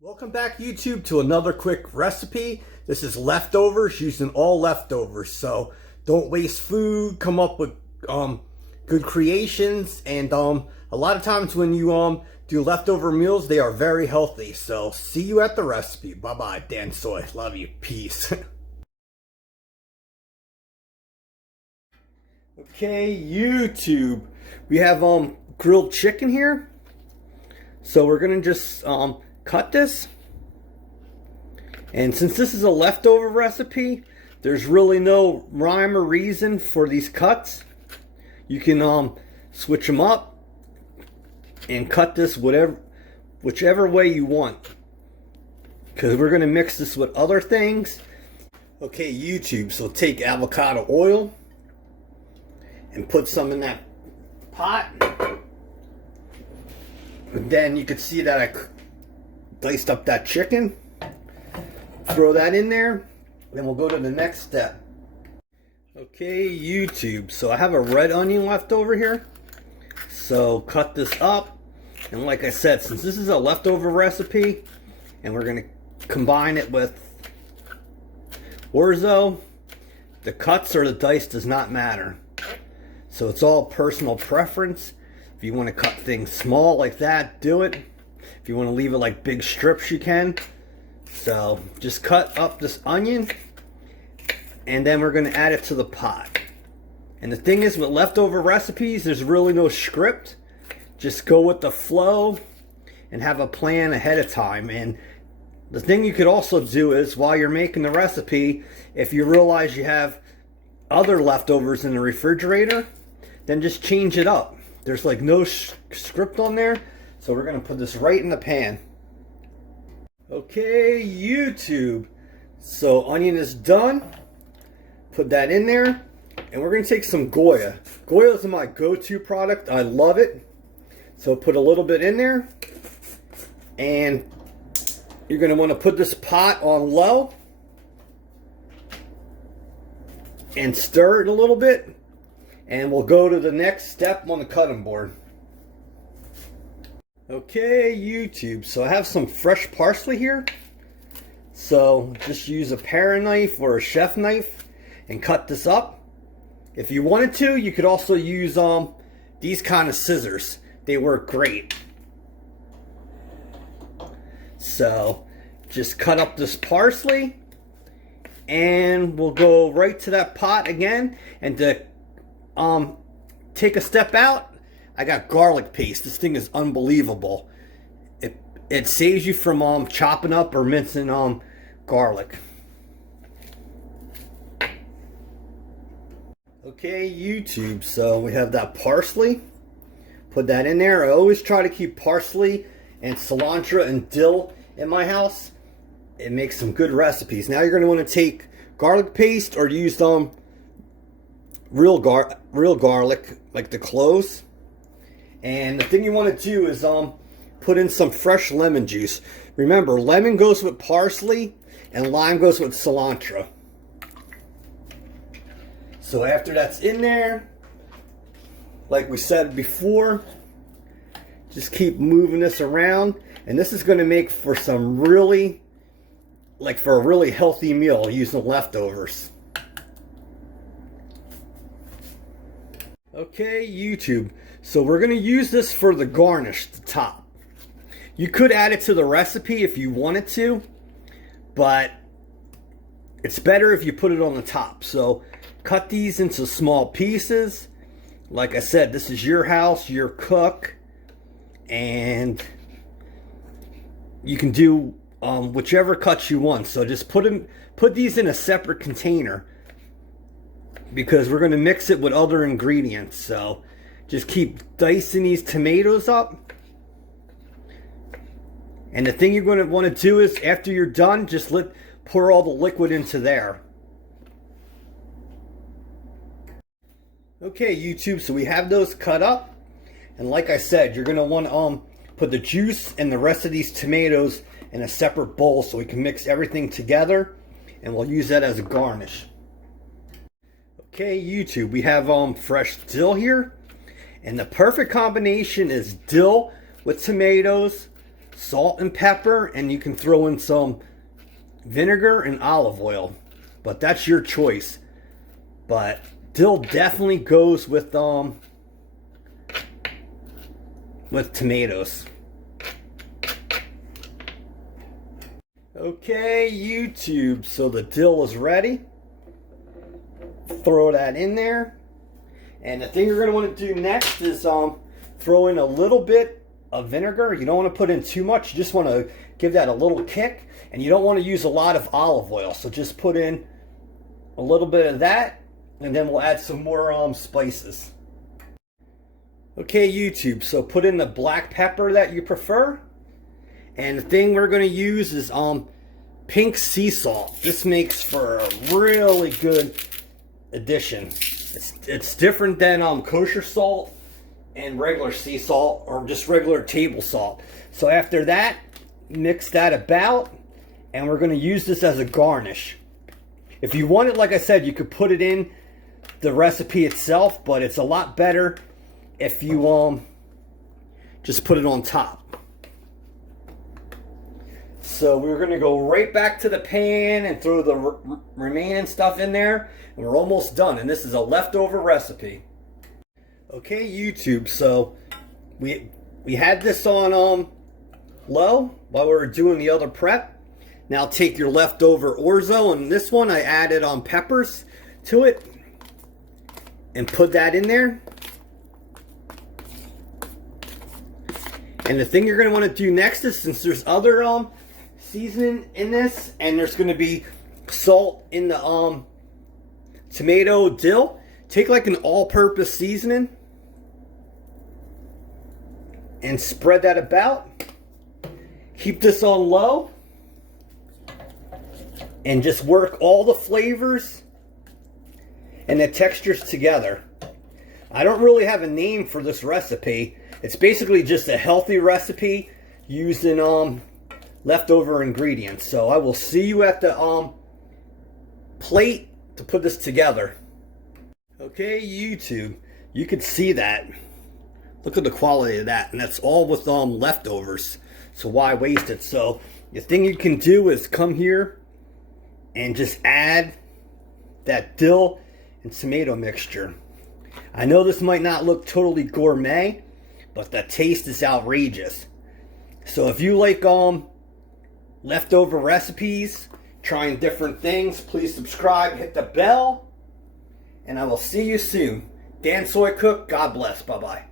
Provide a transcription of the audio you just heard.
Welcome back, YouTube, to another quick recipe. This is leftovers, using all leftovers. So don't waste food, come up with good creations. And a lot of times when you do leftover meals, they are very healthy. So see you at the recipe. Bye-bye, Dan Soy. Love you. Peace. Okay, YouTube. We have grilled chicken here. So we're gonna just cut this, and since this is a leftover recipe, there's really no rhyme or reason for these cuts. You can switch them up and cut this whichever way you want, because we're going to mix this with other things. Okay, YouTube, so take avocado oil and put some in that pot. And then you can see that I diced up that chicken. Throw that in there. Then we'll go to the next step. Okay, YouTube. So I have a red onion left over here. So cut this up. And like I said, since this is a leftover recipe, and we're going to combine it with orzo, the cuts or the dice does not matter. So it's all personal preference. If you want to cut things small like that, do it. If you want to leave it like big strips, you can. So just cut up this onion, and then we're going to add it to the pot. And the thing is, with leftover recipes, there's really no script. Just go with the flow and have a plan ahead of time. And the thing you could also do is, while you're making the recipe, if you realize you have other leftovers in the refrigerator, then just change it up. There's like no script on there. So we're going to put this right in the pan. Okay, YouTube. So onion is done. Put that in there. And we're going to take some Goya. Goya is my go-to product. I love it. So put a little bit in there. And you're going to want to put this pot on low. And stir it a little bit. And we'll go to the next step on the cutting board. Okay, YouTube, so I have some fresh parsley here. So just use a paring knife or a chef knife and cut this up. If you wanted to, you could also use these kind of scissors. They work great. So just cut up this parsley, and we'll go right to that pot again. And to take a step out, I got garlic paste. This thing is unbelievable. It saves you from chopping up or mincing garlic. Okay, YouTube, so we have that parsley. Put that in there. I always try to keep parsley and cilantro and dill in my house. It makes some good recipes. Now you're going to want to take garlic paste, or use real garlic, like the cloves. And the thing you want to do is put in some fresh lemon juice. Remember, lemon goes with parsley and lime goes with cilantro. So after that's in there, like we said before, just keep moving this around. And this is going to make for some really, for a really healthy meal using leftovers. Okay, YouTube. So we're going to use this for the garnish, the top. You could add it to the recipe if you wanted to, but it's better if you put it on the top. So cut these into small pieces. Like I said, this is your house, your cook, and you can do whichever cuts you want. So just put these in a separate container, because we're going to mix it with other ingredients. So just keep dicing these tomatoes up. And the thing you're going to want to do is, after you're done, just pour all the liquid into there. Okay, YouTube, so we have those cut up. And like I said, you're going to want to put the juice and the rest of these tomatoes in a separate bowl so we can mix everything together, and we'll use that as a garnish. Okay, YouTube, we have fresh dill here, and the perfect combination is dill with tomatoes salt and pepper, and you can throw in some vinegar and olive oil, but that's your choice. But dill definitely goes with tomatoes. Okay, YouTube, so the dill is ready. Throw that in there. And the thing you're going to want to do next is throw in a little bit of vinegar. You don't want to put in too much. You just want to give that a little kick. And you don't want to use a lot of olive oil. So just put in a little bit of that. And then we'll add some more spices. Okay, YouTube, so put in the black pepper that you prefer. And the thing we're going to use is pink sea salt. This makes for a really good addition. It's different than kosher salt and regular sea salt, or just regular table salt. So after that, mix that about, and we're going to use this as a garnish. If you want it, like I said, you could put it in the recipe itself, but it's a lot better if you just put it on top. So we're going to go right back to the pan and throw the remaining stuff in there. And we're almost done. And this is a leftover recipe. Okay, YouTube. So we had this on low while we were doing the other prep. Now take your leftover orzo. And this one I added peppers to it. And put that in there. And the thing you're going to want to do next is, since there's other seasoning in this, and there's going to be salt in the tomato dill, take like an all-purpose seasoning and spread that about. Keep this on low and just work all the flavors and the textures together. I don't really have a name for this recipe. It's basically just a healthy recipe using leftover ingredients. So I will see you at the plate to put this together. Okay, YouTube, you can see that. Look at the quality of that, and that's all with leftovers. So why waste it? So the thing you can do is come here and just add that dill and tomato mixture. I know this might not look totally gourmet, but the taste is outrageous. So if you like leftover recipes, trying different things, please subscribe, hit the bell, and I will see you soon. Dan Soy Cook, God bless. Bye-bye.